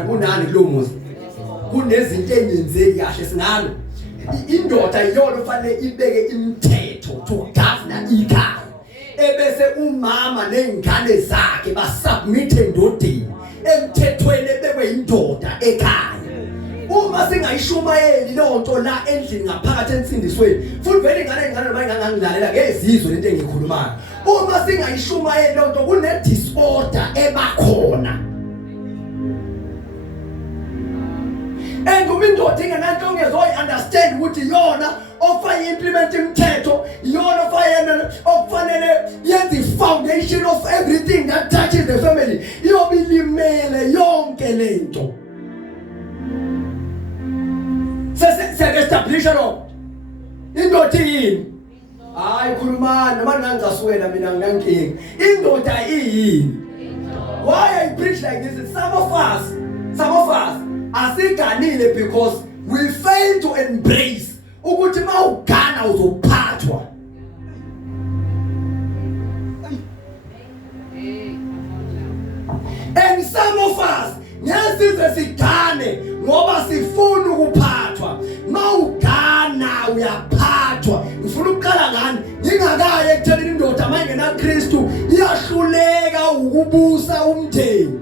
kunani kulo muzi kunezinto engenzeki kahle singalo indoda iyona ufanele ibeke imithetho to govern ikhaya ebese umama nezingane zakhe basubmit endodeni emthethweni ebekwe indoda ekhaya. Uma singayishumayeli lonto la endlini ngaphakathi ensindisweni futhi vele ingane bayingangilalela ngezizwe lento engikhulumayo. Uma singayishumayeli lonto kune disorder ebakhona. And umindoda ingananto ongezoyi understand ukuthi yona ofay implement imithetho yona okufanele yenze foundation of everything that touches the family iyobilimele yonke lento. Sese establish lo indoda yini hayi khulumani noma ngangasiwela mina nginankingi indoda iyini. Why I preach like this? Some of us asiganile because we fail to embrace ukuthi mawugana uzophathwa. And some of us nyasize sigane ngoba sifuna ukuphathwa. Mawugana uyaphathwa. Ngifuna ukuqala ngani ngingakaye ekutheleni indoda mayingena Kristu iyahluleka ukubusa umtheni.